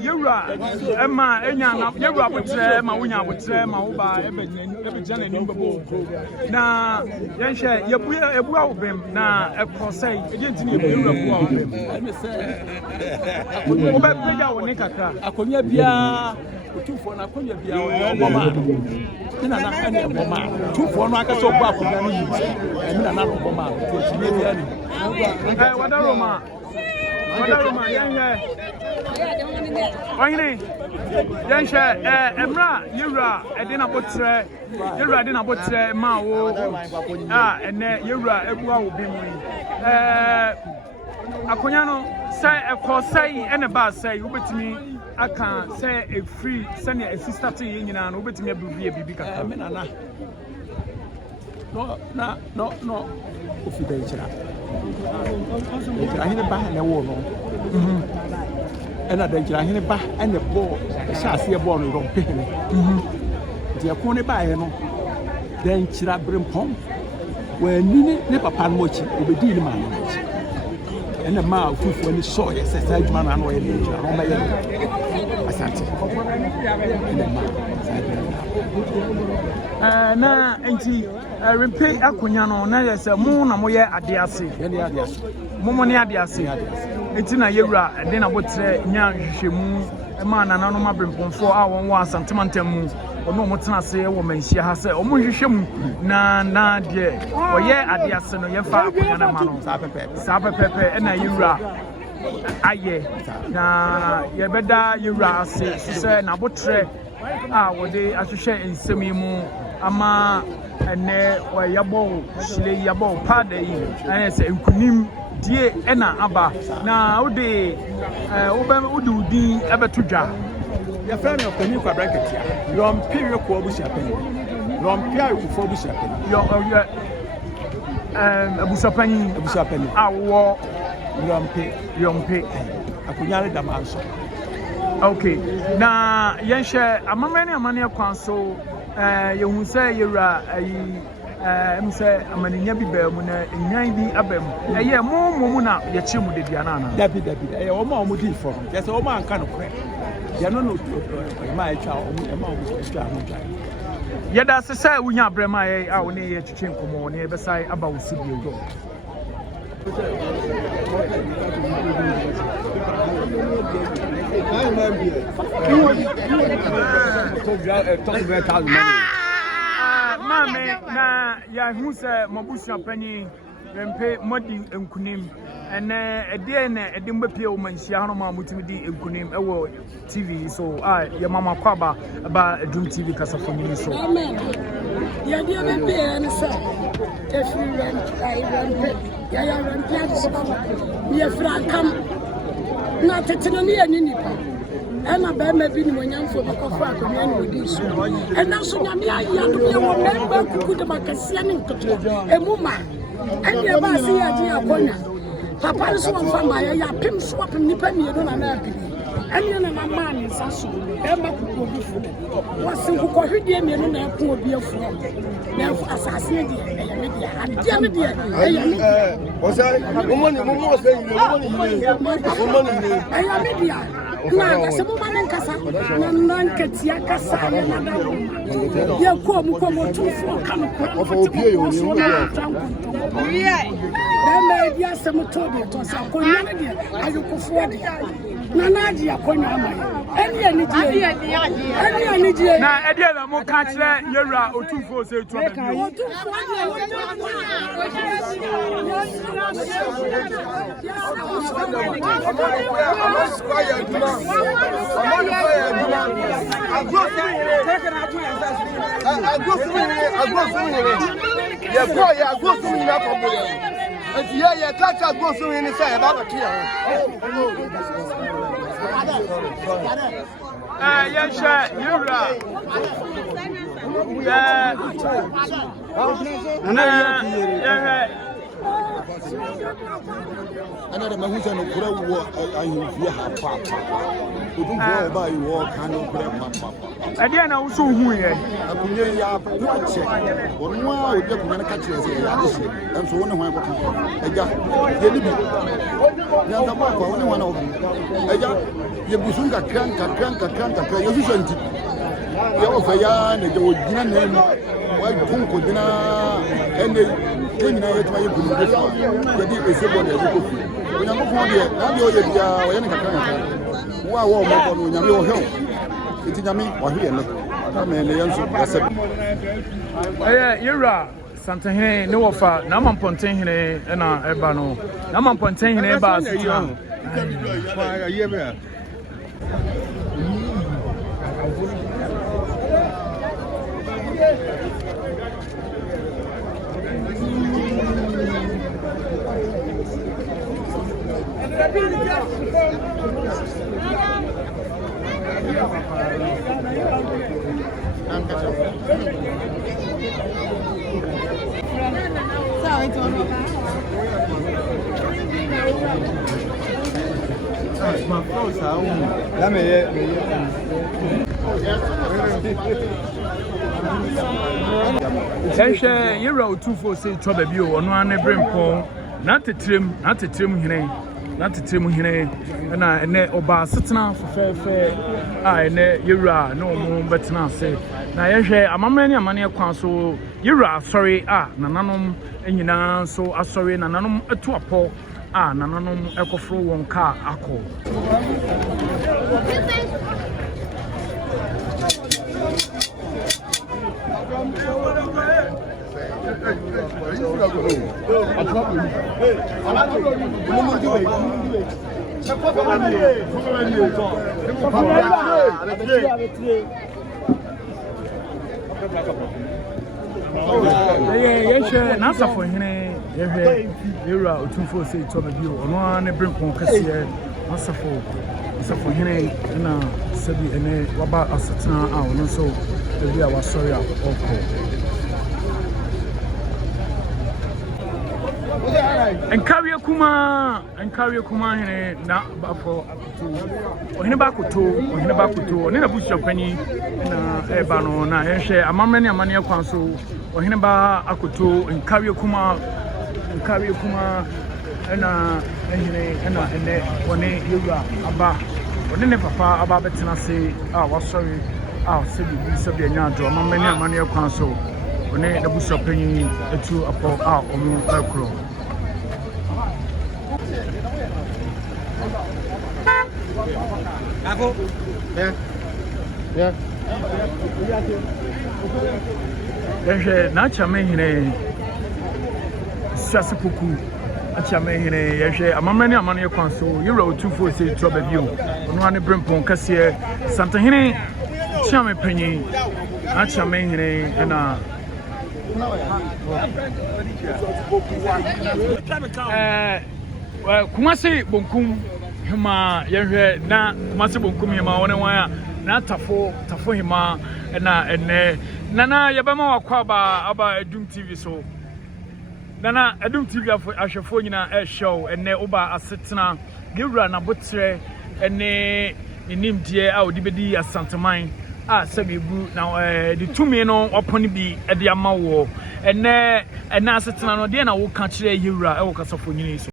Yura, Emma, Enya, Yura, Mawina, Mauba, Ebejan, and Nimbo. Now, Yansha, Yabu, Bim, now, a prosay, against you, Akonya, 2 for Akonya, Obama, 2 for Nakaso Baku, and another Obama, what a Roma. Emra, Yura, Edina Botre, Yura Dina Botre, Mao, and Yura, Ebua will be Akonyano, say a course, say, and a bar say, you bet me, I can say a free, send a sister to Union, and over to me a big no, I hear back and the war. And I hear back and the ball, the chassis of ball, don't pay me. The corner by then Chira bring home where Nini never pan much will be dealing man. And the mouth when he saw a side man and oil on my Asante. Na enti Werempe Akonyano na yese mu na moye adease momone adease enti na yewura de na botre nya hwehwemu ma nanano mabrempomfo a won wa Asantehene mu ono mo tena se wo manhia ha se omo hwehwemu na de oye adease no yefa Akonyano ma no sa pepepe na yewura aye na yebeda yewura ase se na botre wode ahwehwe nsemi mu ama ene yabo shile yabo pada yi ene se nkunim die ena aba na wode udin abetudwa ya friend of Penny kwa bracket ya Werempe ko Abusuapanin Werempe ko Abusuapanin yo Abusuapanin awo Werempe akunyale damanso. Okay, na yenshe amamani amani akwanso yehu se yewura mse amaninya bibe mu na enyan bi abam eye mu na ye chimu de bia na dabi o ma o di for just o ma anka no kre ye no ma e twa o ma o twa no twa ye da se sai wunya brema ye a woni ye twetwe nkomo ne ye besai aba wo sibie go Mame na ya hu se Abusuapanin Werempe modi enkunim ene ede na ede mbapie o manhia hano ma mutimi di enkunim ewo TV so ya mama kwaba ba Edum TV kasafoni so amen ya dia be en se Werempe ya Werempe ya frankam na teteno ni nipa ena ba ma bi ni monyamfo bakofo akonya no di so ena so nyame ayado ye wo memba kuku de makasia ne nkoto emuma ene ba se ya ji akonya papa so mfa ma ya pim so pim nipa mienu na na abi ene na mama ni saso emba kuku obi fu wasi kuku hwedie mienu na ko obi afu na asase di ya media ade media o say mo say ni mo say ni mo ni ya media na se mo man kasa na nan katia kasa ya ko mu ko mo tu fo kan ko opie yo ni na bia se mo to de to sa ko nya de ayukufo de na na de akonya amaye eni ani die na edi na mo ka kire yewura otufo se tu ba bi otufo another man who's on the Kura, I papa. We don't go by war, kind of papa. Again, I was so weird. I could check. One more, we get to catch us, and so on. I got only one of them. I got Yabusunga crank, you shouldn't. Your fire, and the old name, white punko dinner, and the when I had my good, the deep is when I'm not here, I'm your Yanaka. Wow, when you're home. It's in me, or here. I mean, the answer. You're Asantehene no offer na Asantehene na eba no na Asantehene eba asitna Senshe yewra otufo se tro ba bi o no ane brempon na tetrem hene na ene oba setena fefefe a ene yewra no mo betena se na yehwe amamani amane kwan so yewra asori a nananom enyina so asori nananom etu apo a nananom ekofro won ka akọ na Asantehene yehwe yewra otufo se itoba bi ono ane brimpon kase Asantehene na sabi ene waba asetena a ono so ebi a wasori a okọ Enkawie kuma hene na bafo akutu ohene bakoto ne na Abusuapanin na eba no na yehwe amamani amane kwan so ohene ba akoto enkawie kuma na ehine na ene woni yewura aba woni ne papa aba betena se a wasori a se bi se bi nya ado amamani amane kwan so woni Abusuapanin etu apo a omo akro Ako? Yeah. Na Asantehene Sasipuku Asantehene yehwe amamani amane kwan so yewra otufo se troba bio ono ane brempon kase Asantehene Asantehene Asantehene na Kumasi bonkum hima yehwe na Kumasi bonkum hima wone wan na tafo hima na ene nana yebema wakwaba aba Edum TV so nana Edum TV ahwefo nyina show ene oba asetena gewura na botre ene nimdie a odibedi Asantehene a sabibu na the tumi no oponi bi e de amawo ene asetena no de na wo ka kire yewura e wo kasafo nyina so